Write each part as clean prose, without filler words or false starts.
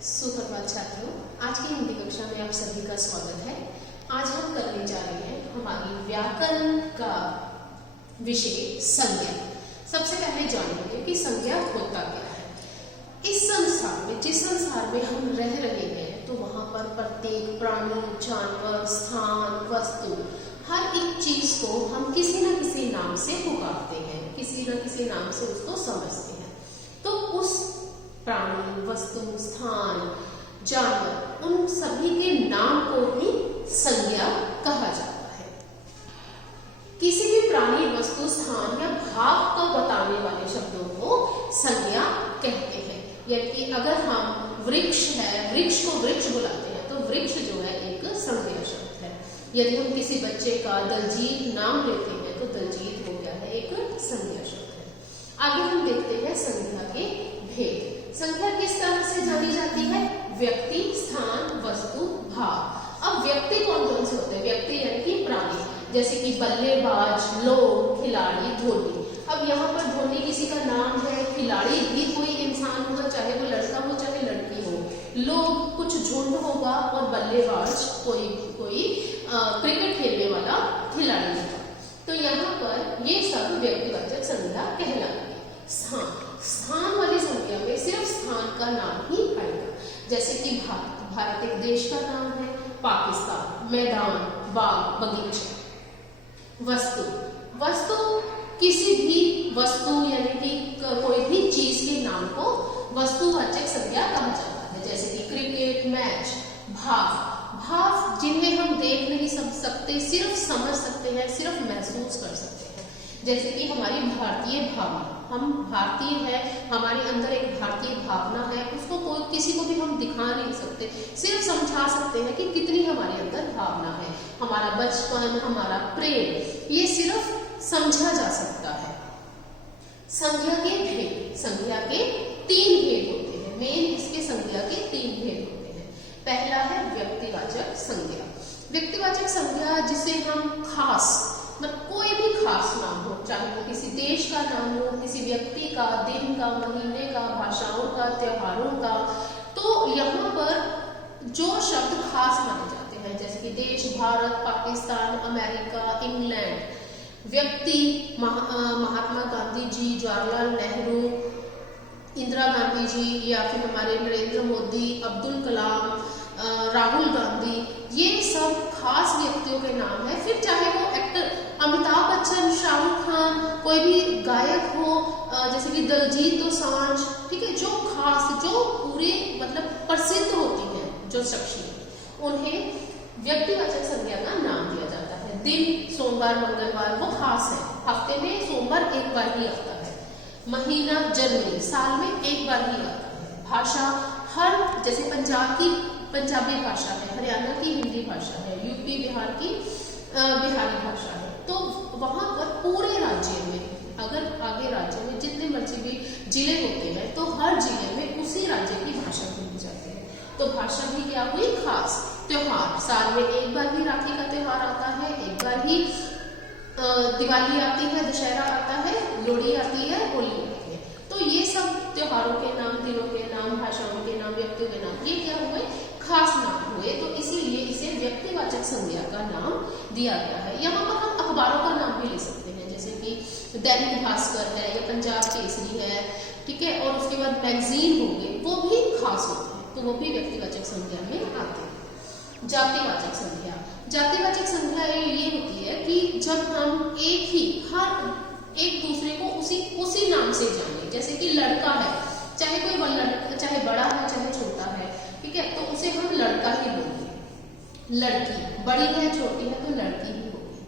सुप्रभात छात्रों, आज की हिंदी कक्षा में आप सभी का स्वागत है। आज हम करने जा रहे हैं हमारी व्याकरण का विषय संज्ञा। सबसे पहले जानेंगे कि संज्ञा होता क्या है। इस संसार में, जिस संसार में हम रह रहे हैं, तो वहां पर प्रत्येक प्राणी, जानवर, स्थान, वस्तु, हर एक चीज को हम किसी न किसी नाम से पुकारते हैं, किसी न किसी नाम से उसको समझते हैं। तो उस प्राणी, वस्तु, स्थान, जानवर, उन सभी के नाम को ही संज्ञा कहा जाता है। किसी भी प्राणी, वस्तु, स्थान या भाव को बताने वाले शब्दों को संज्ञा कहते हैं। यानी अगर हम वृक्ष है, वृक्ष को वृक्ष बुलाते हैं, तो वृक्ष जो है एक संज्ञा शब्द है। यदि हम किसी बच्चे का दलजीत नाम लेते हैं, तो दलजीत हो गया है एक संज्ञा शब्द है। आगे हम देखते हैं संज्ञा के भेद। संज्ञा किस तरह से जानी जाती है? व्यक्ति, स्थान, वस्तु, भाव। अब व्यक्ति कौन कौन से होते हैं? व्यक्ति यानी कि प्राणी, जैसे कि बल्लेबाज, लोग, खिलाड़ी, धोनी। अब यहाँ पर धोनी किसी का नाम है, खिलाड़ी भी कोई इंसान होगा, चाहे वो लड़का हो चाहे लड़की हो, लोग कुछ झुंड होगा, और बल्लेबाज कोई क्रिकेट खेलने वाला खिलाड़ी होगा। तो यहाँ पर ये सब व्यक्तिवाचक संज्ञा कहलाती है। स्थान वाली संज्ञा में सिर्फ स्थान का नाम ही आएगा, जैसे कि भारत एक देश का नाम है, पाकिस्तान मैदान, बाग, बगीचा। वस्तु किसी भी वस्तु यानी कि कोई भी चीज के नाम को वस्तुवाचक संज्ञा कहा जाता है, जैसे कि क्रिकेट, मैच। भाव जिन्हें हम देख नहीं सकते, सिर्फ समझ सकते हैं, सिर्फ महसूस कर सकते हैं, जैसे कि हमारी भारतीय भावना। हम भारतीय है, हमारे अंदर एक भारतीय भावना है, उसको किसी को भी हम दिखा नहीं सकते, सिर्फ समझा सकते हैं कि कितनी हमारे अंदर भावना है। हमारा बचपन, हमारा प्रेम, ये सिर्फ समझा जा सकता है। संज्ञा के भेद। संज्ञा के 3 भेद होते हैं। मेन इसके संज्ञा के 3 भेद होते हैं। पहला है व्यक्तिवाचक संज्ञा। व्यक्तिवाचक संज्ञा जिसे हम खास, मतलब कोई भी खास नाम हो, चाहे वो किसी देश का नाम हो, किसी व्यक्ति का, दिन का, महीने का, भाषाओं का, त्योहारों का, तो यहाँ पर जो शब्द खास माने जाते हैं, जैसे कि देश भारत, पाकिस्तान, अमेरिका, इंग्लैंड। व्यक्ति महात्मा गांधी जी, जवाहरलाल नेहरू, इंदिरा गांधी जी, या फिर हमारे नरेंद्र मोदी, अब्दुल कलाम, राहुल गांधी, ये सब खास व्यक्तियों के नाम है। फिर चाहे वो एक्टर अमिताभ बच्चन, शाहरुख खान, कोई भी गायक हो, जैसे कि दलजीत दोसांझ, ठीक है, जो खास, जो पूरे मतलब प्रसिद्ध होती हैं जो शख्सियत, उन्हें व्यक्तिवाचक संज्ञा का नाम दिया जाता है। दिन सोमवार, मंगलवार, वो खास है, हफ्ते में सोमवार एक बार ही आता है। महीना जनवरी, साल में एक बार ही आता है। भाषा, हर जैसे पंजाब की पंजाबी भाषा है, हरियाणा की हिंदी भाषा है, यूपी बिहार की बिहारी भाषा है, तो वहां पर पूरे राज्य में, अगर आगे राज्य में जितने मर्जी भी जिले होते हैं, तो हर जिले में उसी राज्य की भाषा बोली जाती है। तो भाषा भी क्या हुई? खास। त्योहार, साल में एक बार ही राखी का त्योहार आता है, एक बार ही दिवाली आती है, दशहरा आता है, लोहड़ी आती है, होली आती है। तो ये सब त्योहारों के नाम, दिनों के नाम, भाषाओं के नाम, व्यक्तियों के नाम, ये क्या हुए? खास नाम हुए। तो इसीलिए इसे व्यक्तिवाचक संज्ञा का नाम दिया गया है। यहाँ पर हम अखबारों का नाम भी ले सकते हैं, जैसे कि दैनिक भास्कर है या पंजाब केसरी है, ठीक है, और उसके बाद मैगजीन होंगे, वो भी खास होते हैं, तो वो भी व्यक्तिवाचक संज्ञा में आते हैं। जातिवाचक संज्ञा। जातिवाचक संज्ञा ये होती है कि जब हम एक दूसरे को उसी नाम से जाने, जैसे कि लड़का है, चाहे कोई चाहे बड़ा है चाहे छोटा है, ठीक है, तो उसे हम लड़का ही बोलेंगे। लड़की बड़ी है, छोटी है, तो लड़की ही होगी।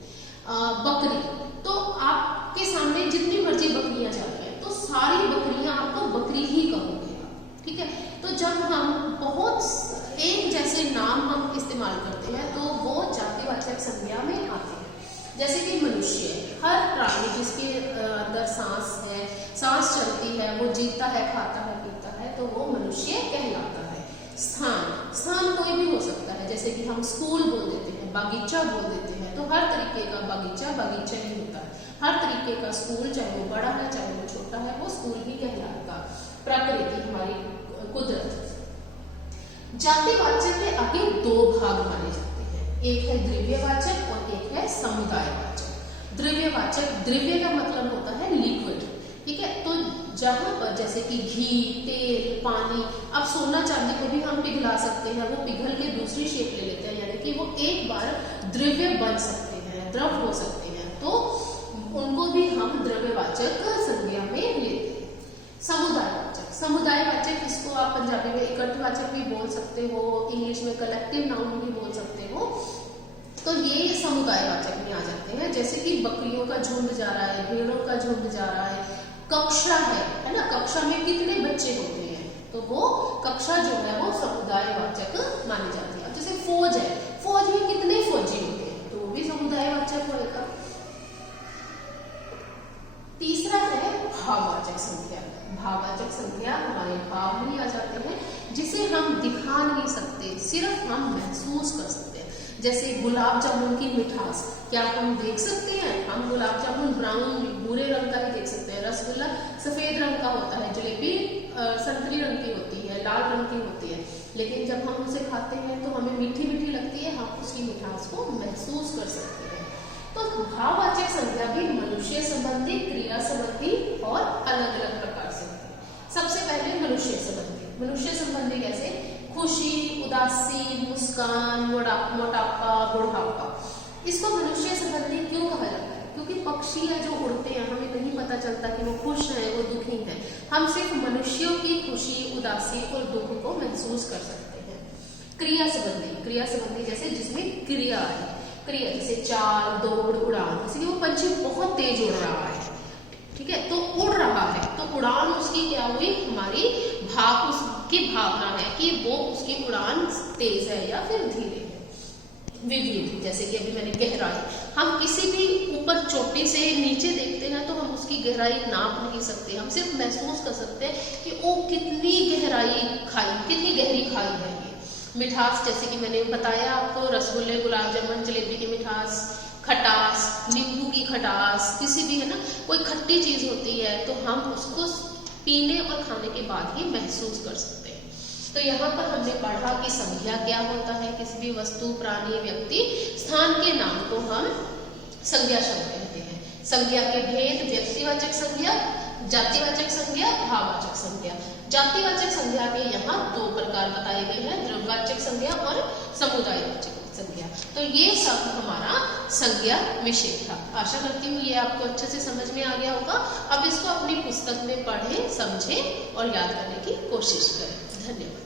बकरी, तो आपके सामने जितनी मर्जी बकरियां जा रही है, तो सारी बकरियां आपको बकरी ही कहोगे आप, ठीक है। तो जब हम बहुत एक जैसे नाम हम इस्तेमाल करते हैं, तो वो जातिवाचक संज्ञा में आते हैं। जैसे कि मनुष्य, हर प्राणी जिसके अंदर सांस है, सांस चलती है, वो जीता है, खाता है, पीता है, तो वो मनुष्य कहलाता है। स्थान कोई भी हो सकता है, जैसे कि हम स्कूल बोल देते हैं, बागीचा बोल देते हैं, तो हर तरीके का बागीचा ही होता है। हर तरीके का स्कूल, चाहे वो बड़ा है चाहे वो छोटा है, वो स्कूल ही कहलाएगा। प्रकृति, हमारी कुदरत, जातिवाचक के आगे दो भाग माने जाते हैं, एक है द्रव्यवाचक और एक है समुदायवाचक। द्रव्यवाचक, द्रव्य का मतलब होता है लिक्विड, ठीक है। तो जहां पर जैसे कि घी, तेल, पानी, अब सोना चांदी को भी हम पिघला सकते हैं, वो पिघल के दूसरी शेप ले लेते हैं, यानी कि वो एक बार द्रव्य बन सकते हैं, द्रव हो सकते हैं, तो उनको भी हम द्रव्यवाचक संज्ञा में लेते हैं। समुदायवाचक, समुदायवाचक इसको आप पंजाबी में इकट्ठवाचक भी बोल सकते हो, इंग्लिश में कलेक्टिव नाउन भी बोल सकते हो। तो ये समुदायवाचक में आ जाते हैं, जैसे कि बकरियों का झुंड जा रहा है, भेड़ों का झुंड जा रहा है, कक्षा है ना, कक्षा में कितने बच्चे होते हैं, तो वो कक्षा जो है वो समुदायवाचक मानी जाती है। जैसे फौज है, फौज में कितने फौजी होते हैं, तो वो भी समुदायवाचक होगा। तीसरा है भाववाचक संख्या। भाववाचक संख्या हमारे भाव में आ जाते हैं, जिसे हम दिखा नहीं सकते, सिर्फ हम महसूस कर सकते हैं। जैसे गुलाब जामुन की मिठास, क्या हम देख सकते हैं? हम गुलाब जामुन ब्राउन भूरे रंग का ही देख सकते हैं, रसगुल्ला सफेद रंग का होता है, जलेबी संतरी रंग की होती है, लाल रंग की होती है, लेकिन जब हम उसे खाते हैं तो हमें मीठी मीठी लगती है, हम उसकी मिठास को महसूस कर सकते हैं। तो भाववाचक संख्या भी मनुष्य संबंधी, क्रिया संबंधी और अलग अलग प्रकार से होती है। सबसे पहले मनुष्य संबंधी। मनुष्य संबंधी कैसे? खुशी, उदासी, मुस्कान, मोटापा, बुढ़ापा। इसको मनुष्य संबंधी क्यों कहा जाता है? क्योंकि पक्षी है जो उड़ते हैं, हमें नहीं पता चलता कि वो खुश हैं, वो दुखी हैं, हम सिर्फ मनुष्यों की खुशी, उदासी और दुख को महसूस कर सकते हैं। क्रिया संबंधी, क्रिया संबंधी जैसे जिसमें क्रिया है, क्रिया जैसे चाल, दौड़, उड़ान, जैसे कि वो पंछी बहुत तेज उड़ रहा है, ठीक है, तो उड़ रहा है, तो उड़ान उसकी क्या हुई? हमारी उसकी भावना है कि वो उसकी उड़ान तेज है या फिर धीरे है। विविध, जैसे कि अभी मैंने गहराई, हम किसी भी ऊपर चोटी से नीचे देखते हैं तो हम उसकी गहराई नाप नहीं सकते, हम सिर्फ महसूस कर सकते हैं कि वो कितनी गहराई खाई, कितनी गहरी खाई है ये। मिठास, जैसे कि मैंने बताया आपको, रसगुल्ले, गुलाब जामुन, जलेबी की मिठास, खटास, नींबू की खटास, किसी भी है ना कोई खट्टी चीज होती है तो हम उसको पीने और खाने के बाद ही महसूस कर सकते हैं। तो यहाँ पर हमने पढ़ा कि संज्ञा क्या होता है, किसी भी वस्तु, प्राणी, व्यक्ति, स्थान के नाम को हम संज्ञा शब्द कहते हैं। संज्ञा के भेद: व्यक्तिवाचक संज्ञा, जातिवाचक संज्ञा, भाववाचक संज्ञा। जातिवाचक संज्ञा के यहाँ दो प्रकार बताए गए हैं, द्रव्यवाचक संज्ञा और समुदायवाचक संज्ञा। तो ये सब हमारा संज्ञा विषय था। आशा करती हूँ ये आपको अच्छे से समझ में आ गया होगा। अब इसको अपनी पुस्तक में पढ़ें, समझें और याद करने की कोशिश करें। धन्यवाद।